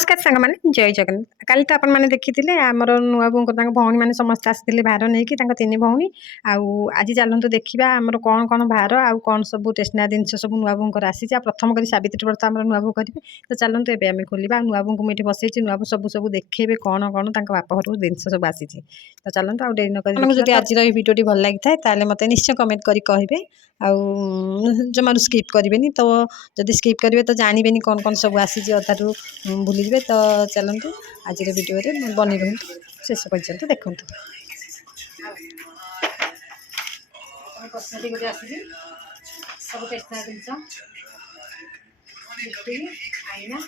नमस्कार सांग मैंने जय जगन्नाथ काली तो आपण मैंने देखी आमर नुआ बो भौणी मैंने समस्त आसते भार नहीं कि तीन भौणी आज चलतु देखा आमर कौन कौन भार आउ कौन सब टेसनारी जिन सब नुआ बोर आसी प्रथम कर सावित्री व्रत आम नुआ बो करेंगे तो चलतु एम खोल नुआ बो मुझे बसई नुआ बो सब सब देखिए कौन कौन बाप घर जिन सब आसी तो चलतु आउ डेरी नक आज भिडियो भल लगी था मत निश्चय कमेंट कर कहे जमार स्किप करेंगे तो जदि स्किप करेंगे तो जानवे कौन कौन सब आसी अधारू भूली जाए तो चलतु आज भिडियो बनी रुहतु शेष पर्यंत देखु कस्मेटिक आसी सब टेसनारी जिन आईना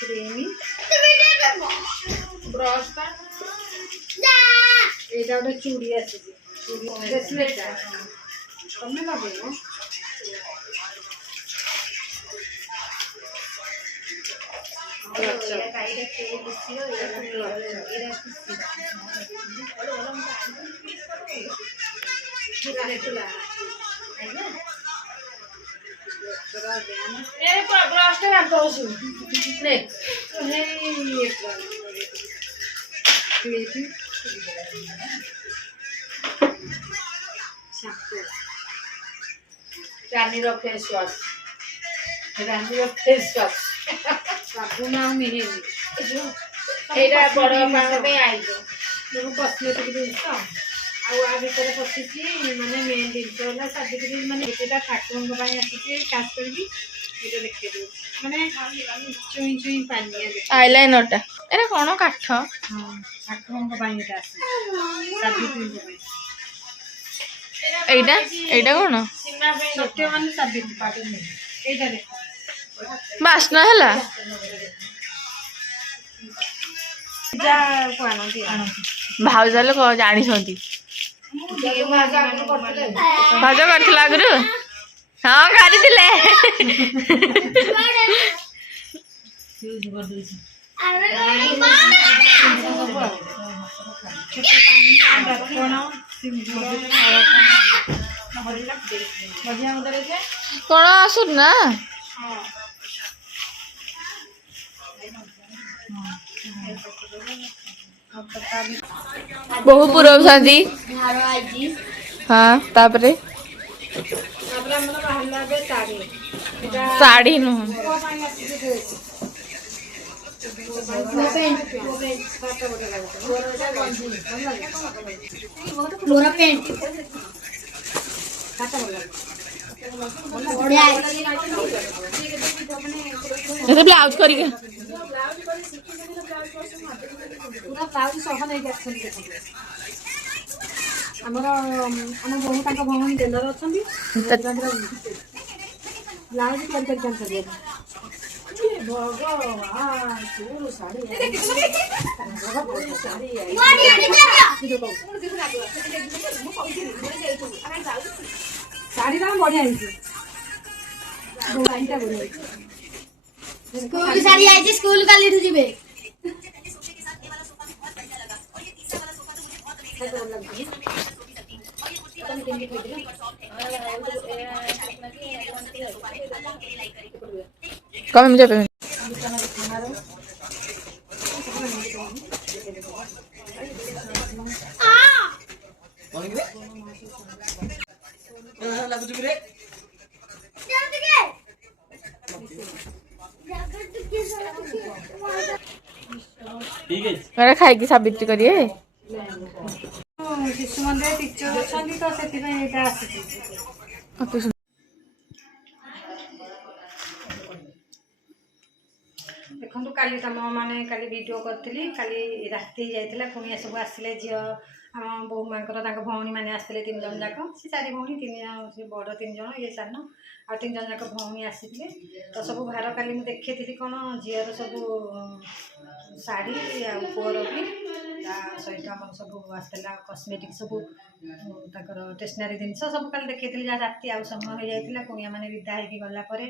क्रीमी ब्रश एटा गोटे चूड़ी आसी ब्रेसलेट तमें लगे रानी फेस वाश साबुन आ मिहिनी एटा बड़ पाने आई कस्मेटिक जिनस आ भितर पशि माने मेन जिन सावित्री माने ठाकुर आसी खास कर देखिए माने चुई चुई पानी आईलाइनर टा एरा कोन काठ ठाकुर सावित्री एटा एटा कोन सत्य माने सावित्री पाटे एटा देखो बासना हला जा को आनंदी भाउजाले को जानी छंती भाउजा करथिला आगरु हां करथिले यूज कर देछि कोन आसुर ना बहु पूर्व शादी हाँ तापरे साड़ी नु ब्लाउज करी आमर आम बहु भौणी टेलर अच्छा ब्लाउज कर साड़ी बढ़िया स्कूल साड़ी आई स्कूल काली जीवे कम मुझे पे मेरा खाई की साबित्री करिए शिशु मंदिर टीचर अच्छा तो से देखो काली तुम मैंने काली वीडियो करी काली राति जाइए पुणी सब आसिले झी आम बो माँ भौणी मैंने आसते 3 जन जाक सी 4 भौणी 3 जन बड़ 3 जन ये सान ଆଉ 3 ଜଣ ଯାକ ଭଉଣୀ ଆସିଥିଲେ। ତ ସବୁ ଭାର କାଲି ମୁଁ ଦେଖେଇଥିଲି କ'ଣ ଝିଅର ସବୁ ଶାଢ଼ୀ ଆଉ ପୁଅର ବି, ତା ସହିତ ଆମର ସବୁ ଆସିଥିଲା କସ୍ମେଟିକ୍ ସବୁ ତାଙ୍କର ଷ୍ଟେସନାରୀ ଜିନିଷ ସବୁ କାଲି ଦେଖେଇଥିଲି। ଯାହା ରାତି ଆଉ ସମୟ ହେଇଯାଇଥିଲା, କୁଣିଆ ମାନେ ବିଦା ହେଇକି ଗଲା ପରେ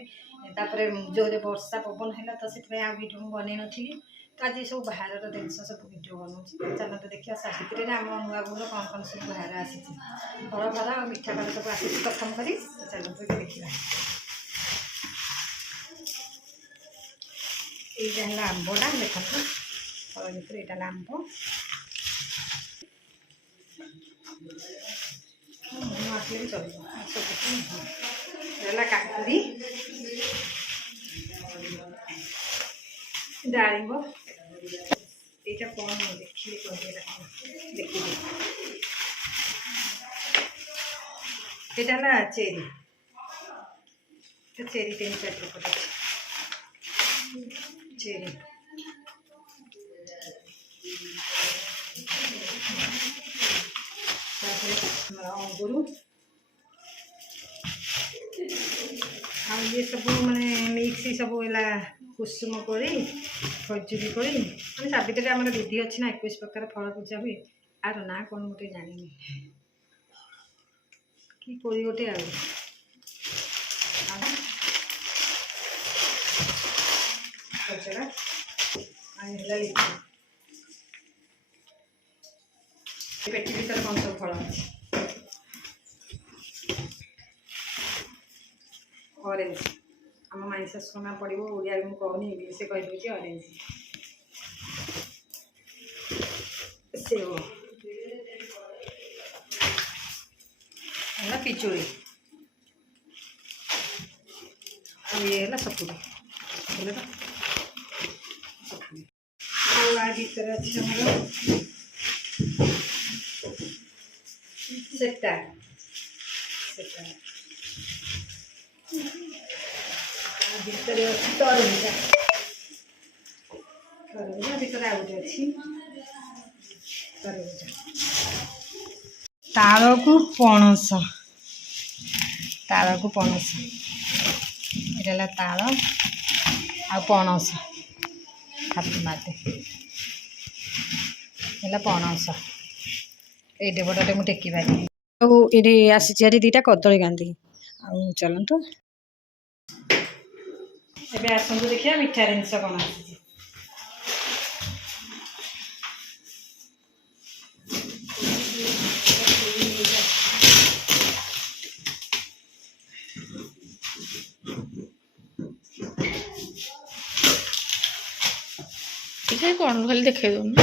ତାପରେ ଜୋରରେ ବର୍ଷା ପବନ ହେଲା, ତ ସେଥିପାଇଁ ଆଉ ଭିଡ଼ିଓ ମୁଁ ବନେଇ ନଥିଲି। ତ ଆଜି ସବୁ ବାହାରର ଜିନିଷ ସବୁ ଭିଡ଼ିଓ ବନାଉଛି। ଚାଲନ୍ତୁ ଦେଖିବା ସାବିତ୍ରୀରେ ଆମ ନୂଆ ବୋହୂର କ'ଣ କ'ଣ ସବୁ ବାହାର ଆସିଛି। ଫଳ ଫଳ ଆଉ ମିଠା ଫଳ ସବୁ ଆସିଛି ପ୍ରଥମ କରି। ଚାଲନ୍ତୁ ଦେଖିବା। এইটা ହେଲା ଆମ୍ବଟା, ଦେଖନ୍ତୁ ଫଳ ଭିତରେ ଏଇଟା ହେଲା ଆମ୍ବ। ଆସିଲେ ବି ଚଳିବ। ହେଲା କାକୁଡ଼ି, ଡାଳିମ୍ବ। এইটা କ'ଣ ଦେଖିଲି କହିଲେ ଦେଖିଲି। এটা ହେଲା ଚେରି। ଚେରି 3-4 ପ୍ରକାର ଅଛି। ଚେରି ତାପରେ ଅଙ୍ଗୁର ଆଉ ଇଏ ସବୁ ମାନେ ମିକ୍ସ ସବୁ ହେଲା କୁସୁମ କୋଳି, ଖଜୁରୀ କୋଳି। ମାନେ ସାବିତ୍ରୀରେ ଆମର ବିଧି ଅଛି ନା 21 ପ୍ରକାର ଫଳ ପୂଜା ହୁଏ। ଆର ନାଁ କ'ଣ ଗୋଟେ ଜାଣିନି, କି କୋଳି ଗୋଟେ ଆଉ ଖଜରା ଆଉ ହେଲା ଲିଚୁ। ପେଟି ଭିତରେ କ'ଣ ସବୁ ଫଳ ଅଛି। ଅରେଞ୍ଜ, ଆମ ମାଇଁସ ସୁନା ପଡ଼ିବ, ଓଡ଼ିଆରେ ମୁଁ କହୁନି, ଇଂଲିଶରେ କହିଦେଉଛି ଅରେଞ୍ଜ। ସେଓ ହେଲା ପିଜୁଳି, ଆଉ ଇଏ ହେଲା ସପୁରି। ହେଲା ତ ସପୁରି। ଆଉ ଆ ଭିତରେ ଅଛି ଆମର ସେଟା ସେଟା ଭିତରେ ଅଛି ତରଭୁଜା। ତରଭୁଜା ଭିତରେ ଆଉ ଗୋଟେ ଅଛି ତରଭୁଜା। ତାଳକୁ ପଣସ, ତାଳକୁ ପଣସ। ଏଇଟା ହେଲା ତାଳ ଆଉ ପଣସ। ହାତ ମାଟେ ହେଲା ପଣସ। ଏଇଟେ ବଡ଼ଟେ ମୁଁ ଟେକି ପାରିବି। ଆଉ ଏଇଠି ଆସିଛି ଆରି 2ଟା କଦଳୀ କାନ୍ଦି। ଆଉ ଚାଲନ୍ତୁ ଏବେ ଆସନ୍ତୁ ଦେଖିବା ମିଠା ଜିନିଷ କ'ଣ ଆସିଛି। ଟିକେ କ'ଣ ଖାଲି ଦେଖେଇ ଦଉନି।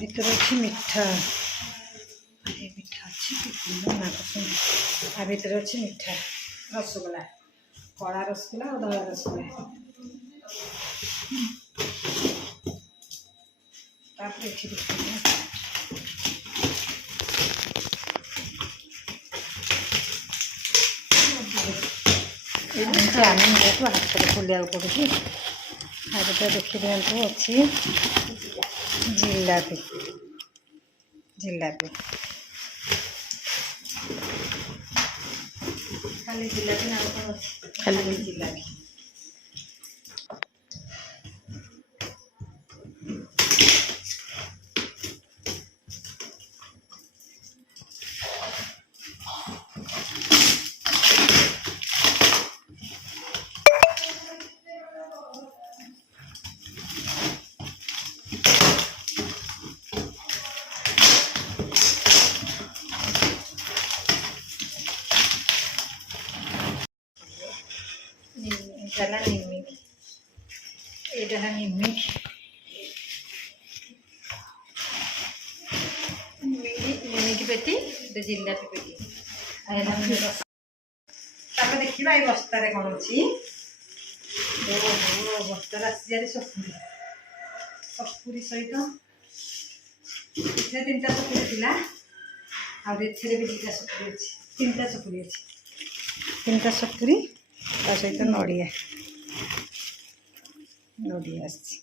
ଭିତରେ ଅଛି ମିଠା, ମିଠା ଅଛି। ଆ ଭିତରେ ଅଛି ମିଠା ରସଗୋଲା, କଳା ରସଗୋଲା ଆଉ ଧଳା ରସଗୋଲା। ତାପରେ ଏଠି ଦେଖିବା ଆମେ ଯେହେତୁ ହାତରେ ଖୋଲିବାକୁ ପଡ଼ୁଛି। ଆଉ ଗୋଟେ ଦେଖିଦିଅନ୍ତୁ ଅଛି ଜିଲାପି। ଜିଲାପି ଖାଲି ଜିଲାପି ନା କ'ଣ ଅଛି? ଖାଲି ଜିଲାପି। ହେଲା ନିମିକି, ଏଇଟା ହେଲା ନିମିକି। ନିମିକି ପେଟି, ଗୋଟେ ଜିଲାପି ପେଟି। ତାପରେ ଦେଖିବା ଏଇ ବସ୍ତାରେ କ'ଣ ଅଛି। ବସ୍ତାରେ ଆସିଯାରେ ସପୁରି। ସପୁରି ସହିତ ଏଥିରେ 3ଟା ସପୁରି ଥିଲା, ଆଉ ଏଥିରେ ବି 2ଟା ସପୁରି ଅଛି। 3ଟା ସପୁରି ଅଛି। 3ଟା ସପୁରି ତା ସହିତ ନଡ଼ିଆ। ନଡ଼ିଆ ଆସିଛି।